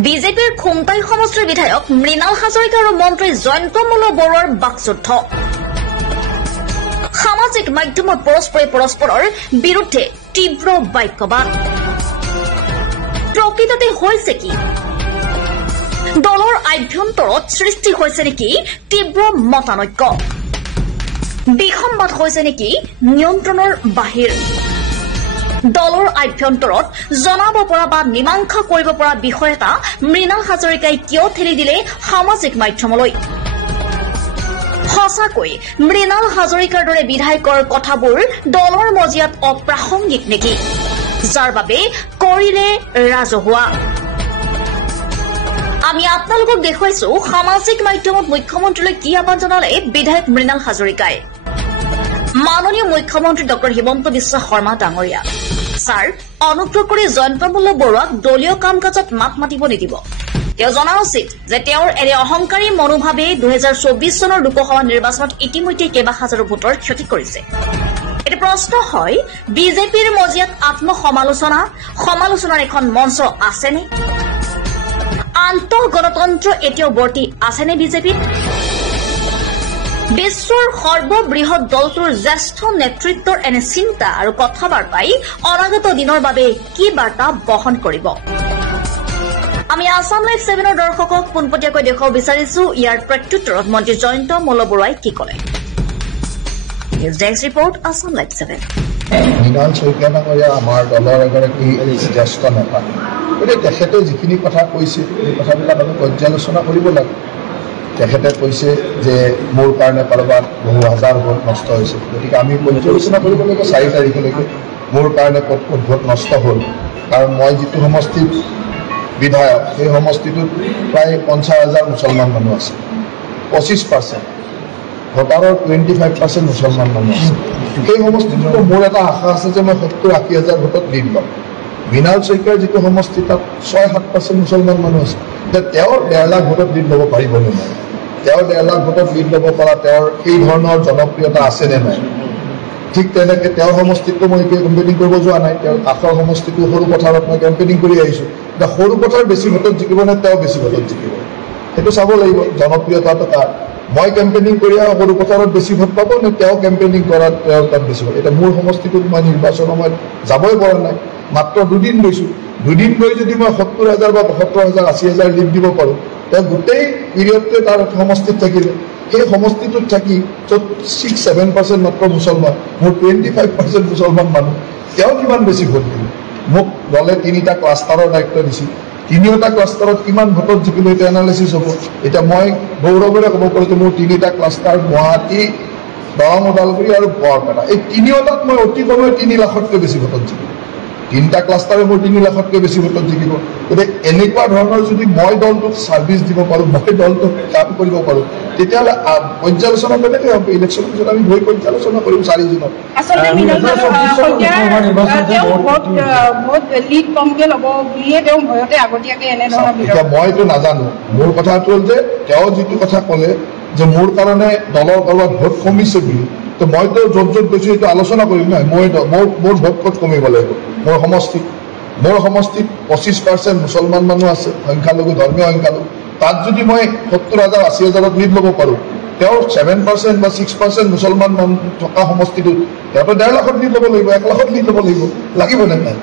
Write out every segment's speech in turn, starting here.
বিজেপিৰ খুমটাই সমষ্টিৰ বিধায়ক মৃণাল হাজৰিকা আৰু মন্ত্ৰী জয়ন্ত মল্ল বৰুৱাৰ বাকযুদ্ধ সামাজিক মাধ্যমত পৰস্পৰৰ বিৰুদ্ধে তীব্ৰ বাক্যবাদ প্ৰকৃততে হৈছে কি দলৰ আভ্যন্তৰত সৃষ্টি হৈছে নেকি তীব্ৰ মতানৈক্য বিসম্বাদ হৈছে নেকি নিয়ন্ত্ৰণৰ বাহিৰ দলৰ আভ্যন্তৰত জনাব পৰা বা মীমাংসা কৰিব পৰা বিষয় এটা মৃণাল হাজৰিকাই কিয় ঠেলি দিলে সামাজিক মাধ্যমলৈ সঁচাকৈ মৃণাল হাজৰিকাৰ দৰে বিধায়কৰ কথাবোৰ দলৰ মজিয়াত অপ্ৰাসংগিক নেকি যাৰ বাবে কৰিলে ৰাজহুৱা আমি আপোনালোকক দেখুৱাইছো সামাজিক মাধ্যমত মুখ্যমন্ত্ৰীলৈ কি আহ্বান জনালে বিধায়ক মৃণাল হাজৰিকাই মাননীয় মুখ্যমন্ত্ৰী ডক্টৰ হিমন্ত বিশ্ব শৰ্মা ডাঙৰীয়া স্যাৰ অনুগ্ৰহ কৰি জয়ন্ত মল্ল বৰুৱাক দলীয় কাম কাজত মাত মাতিব নিদিব তেওঁ জনা উচিত যে তেওঁৰ এনে অহংকাৰী মনোভাৱে 2024 চনৰ লোকসভা নিৰ্বাচনত ইতিমধ্যে কেইবা হাজাৰো ভোটৰ ক্ষতি কৰিছে এটা প্ৰশ্ন হয় বিজেপিৰ মজিয়াত সমালোচনাৰ এখন মঞ্চ আছেনে আন্তঃ গণতন্ত্ৰ এতিয়াও বৰ্তি আছেনে বিজেপিত বিশ্বৰ সৰ্ববৃহৎ দলটোৰ জ্যেষ্ঠ নেতৃত্বৰ এনে চিন্তা আৰু কথাবাৰ্তাই অনাগত দিনৰ বাবে কি বাৰ্তা বহন কৰিব আমি আসাম লাইভ 7 দৰ্শকক পোনপটীয়াকৈ দেখুৱাব বিচাৰিছো ইয়াৰ প্ৰত্যুত্তৰত মন্ত্ৰী জয়ন্ত মল্ল বৰুৱাই কি ক'লে news desk report Assam live 7 Mrinal Saikia ডাঙৰীয়া আমাৰ দলৰ এগৰাকী জ্যেষ্ঠ নেতা গতিকে তেখেতে যিখিনি কথা কৈছে এই কথাবিলাক আমি পৰ্যালোচনা কৰিব লাগে তেখেতে কৈছে যে মোৰ কাৰণে কাৰোবাৰ বহু হাজাৰ ভোট নষ্ট হৈছে গতিকে আমি পৰ্যালোচনা কৰিব লাগিব 4 তাৰিখলৈকে মোৰ কাৰণে ক'ত ভোট নষ্ট হ'ল কাৰণ মই যিটো সমষ্টিত বিধায়ক সেই সমষ্টিটোত প্ৰায় 50,000 মুছলমান মানুহ আছে 25% ভোটাৰৰ 25% মুছলমান মানুহ আছে সেই সমষ্টিটোত মোৰ এটা আশা আছে যে মই 70-80,000 ভোটত লিড ল'ম মৃণাল শইকীয়াৰ যিটো সমষ্টি তাত 6-7% মুছলমান মানুহ আছে তেওঁৰ 1.5 লাখ ভোটত লিড ল'ব পাৰিব নে নাই তেওঁৰ 1.5 লাখ ভোটত লিড ল'ব পৰা তেওঁৰ এই ধৰণৰ জনপ্ৰিয়তা আছে নে নাই ঠিক তেনেকৈ তেওঁৰ সমষ্টিটো মই এতিয়া কেম্পেইনিং কৰিব যোৱা নাই তেওঁৰ কাষৰ সমষ্টিটো সৰু পথাৰত মই কেম্পেইনিং কৰি আহিছোঁ এতিয়া সৰু পথাৰ বেছি ভোটত জিকিব নে তেওঁ বেছি ভোটত জিকিব সেইটো চাব লাগিব জনপ্ৰিয়তাটো তাৰ মই কেম্পেইনিং কৰি সৰু পথাৰত বেছি ভোট পাব নে তেওঁ কেম্পেইনিং কৰাত তেওঁৰ তাত বেছি ভোট এতিয়া মোৰ সমষ্টিটোত মই নিৰ্বাচনৰ সময়ত যাবই পৰা নাই মাত্ৰ 2 দিন গৈছোঁ 2 দিন গৈ যদি মই 70,000 বা 75,000 80,000 লিড দিব পাৰোঁ তেওঁ গোটেই পিৰিয়ডটোৱে তাৰ সমষ্টিত থাকিলে সেই সমষ্টিটোত থাকি য'ত 6-7% মাত্ৰ মুছলমান মোৰ 25% মুছলমান মানুহ তেওঁ কিমান বেছি ভোট দিলে মোক দলে 3টা ক্লাষ্টাৰৰ দায়িত্ব দিছিল 3টা ক্লাষ্টাৰত কিমান ভোটত জিকিলে এতিয়া এনালাইচিছ হ'ব এতিয়া মই গৌৰৱেৰে ক'ব পাৰোঁ যে মোৰ 3টা ক্লাষ্টাৰ গুৱাহাটী দৰং ওদালগুৰি আৰু বৰপেটা এই 3টাত মই অতি কমেও 3 লাখতকৈ বেছি ভোটত জিকিলোঁ 3টা ক্লাষ্টাৰে মোৰ 3 লাখতকৈ বেছি ভোটত জিকিব গতিকে এনেকুৱা ধৰণৰ যদি মই দলটোক ছাৰ্ভিচ দিব পাৰোঁ মই দলটোক কাম কৰিব পাৰোঁ তেতিয়াহ'লে পৰ্যালোচনা কেনেকৈ হ'ব ইলেকশ্যনৰ পিছত আমি গৈ পৰ্যালোচনা কৰিম 4 জুনত এতিয়া মইতো নাজানো মোৰ কথাটো হ'ল যে তেওঁ যিটো কথা ক'লে যে মোৰ কাৰণে দলৰ ক'ৰবাত ভোট কমিছে বুলি তো মইতো য'ত গৈছোঁ সেইটো আলোচনা কৰিম নহয় মোৰ ভোট ক'ত কমিব লাগিব মোৰ সমষ্টিত 25% মুছলমান মানুহ আছে সংখ্যালঘু ধৰ্মীয় সংখ্যালঘু তাত যদি মই 70,000-80,000 লিড ল'ব পাৰোঁ তেওঁৰ 7% বা 6% মুছলমান মানুহ থকা সমষ্টিটোত তেওঁতো 1.5 লাখত লিড ল'ব লাগিব 1 লাখত লিড ল'ব লাগিবনে নাই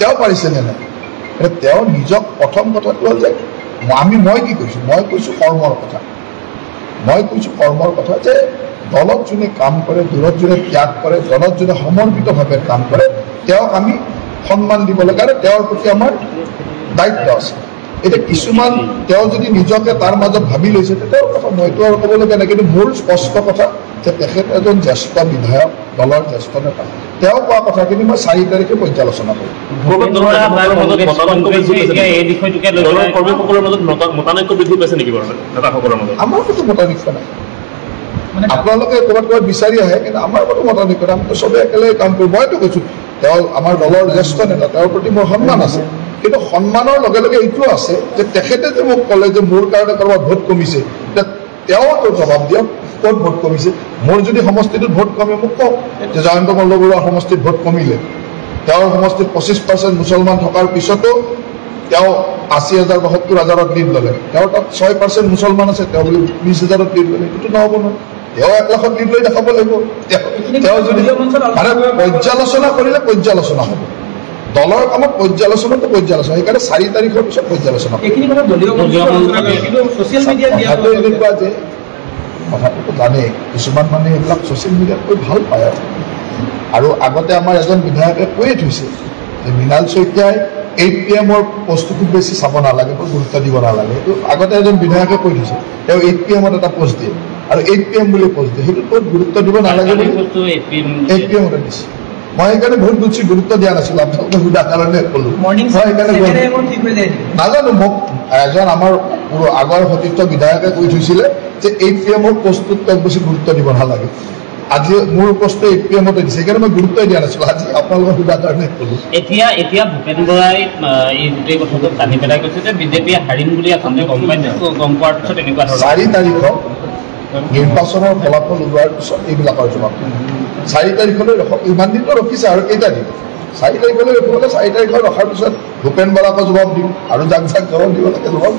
তেওঁ পাৰিছেনে নাই তেওঁ নিজক প্ৰথম কথাটো হ'ল যে মই কি কৈছোঁ মই কৈছোঁ কৰ্মৰ কথা যে দলত যোনে কাম কৰে দূৰত যোনে ত্যাগ কৰে দলত যোনে সমৰ্পিতভাৱে কাম কৰে তেওঁক আমি সন্মান দিব লাগে আৰু তেওঁৰ প্ৰতি আমাৰ দায়িত্ব আছে এতিয়া কিছুমান তেওঁ যদি নিজকে তাৰ মাজত ভাবি লৈছে তেওঁৰ কথা মইতো আৰু ক'বলগীয়া নাই কিন্তু মোৰ স্পষ্ট কথা যে তেখেত এজন জ্যেষ্ঠ বিধায়ক দলৰ জ্যেষ্ঠ নেতা তেওঁ কোৱা কথাখিনি মই 4 তাৰিখে পৰ্যালোচনা কৰিম আমাৰতো মতানৈক্য নাই আপোনালোকে ক'ৰবাত বিচাৰি আহে কিন্তু আমাৰ কোনো মতানৈক্য নাই আমি চবেই একেলগে কাম কৰোঁ মইতো কৈছোঁ তেওঁ আমাৰ দলৰ জ্যেষ্ঠ নেতা তেওঁৰ প্ৰতি মোৰ সন্মান আছে কিন্তু সন্মানৰ লগে লগে এইটো আছে যে তেখেতে যে মোক ক'লে যে মোৰ কাৰণে কাৰোবাৰ ভোট কমিছে তেওঁতো জবাব দিয়ক ক'ত ভোট কমিছে মোৰ যদি সমষ্টিটোত ভোট কমে মোক কওক যে জয়ন্ত মল্ল বৰুৱাৰ সমষ্টিত ভোট কমিলে তেওঁৰ সমষ্টিত 25% মুছলমান থকাৰ পিছতো তেওঁ 80,000 বা 70,000 লিড ল'লে তেওঁৰ তাত 6% মুছলমান আছে তেওঁ বুলি 20,000 লিড ল'লে এইটোতো নহ'ব নহয় তেওঁ 1 লাখত লিড লৈ দেখাব লাগিব তেওঁ যদি মানে পৰ্যালোচনা কৰিলে পৰ্যালোচনা হ'ব দলৰ কামত পৰ্যালোচনাটো পৰ্যালোচনা সেইকাৰণে 4 তাৰিখৰ পিছত পৰ্যালোচনা এনেকুৱা যে কথাটোতো জানে কিছুমান মানে এইবিলাক ছ'চিয়েল মিডিয়াত কৈ ভাল পায় আৰু আগতে আমাৰ এজন বিধায়কে কৈয়ে থৈছে যে মৃণাল শইকীয়াই 8 PM পোষ্টটো খুব বেছি চাব নালাগে গুৰুত্ব দিব নালাগে এইটো আগতে এজন বিধায়কে কৈ থৈছে তেওঁ 8 PM এটা পোষ্ট দিয়ে আৰু 8 PM বুলি পোষ্ট দিয়ে সেইটো গুৰুত্ব দিব নালাগে বুলি 8 PM দিছে মই সেইকাৰণে বহুত বেছি গুৰুত্ব দিয়া নাছিলোঁ আপোনালোকে সুধা কাৰণে ক'লোঁ নাজানো মোক এজন আমাৰ আগৰ সতীৰ্থ বিধায়কে কৈ থৈছিলে যে 8 PM পোষ্টটোত তেওঁক বেছি গুৰুত্ব দিব নালাগে আজি মোৰ পোষ্টটো 8 PM দিছে সেইকাৰণে মই গুৰুত্বই দিয়া নাছিলোঁ আজি আপোনালোকে সুধা কাৰণে ক'লোঁ এতিয়া ভূপেন বৰাই এই গোটেই কথাটো জানি পেলাই কৈছে যে বিজেপিয়ে হাৰিম বুলি আচলতে গম পোৱাৰ পিছত এনেকুৱা 4 তাৰিখত নিৰ্বাচনৰ ফলাফল ওলোৱাৰ পিছত এইবিলাকৰ জবাব 4 তাৰিখলৈ ইমান দিনটো ৰখিছে আৰু কেইটা দিন 4 তাৰিখলৈ ৰখিবলৈ 4 তাৰিখলৈ ৰখাৰ পিছত ভূপেন বৰাকো জবাব দিম আৰু যাক জবাব দিব লাগে জবাব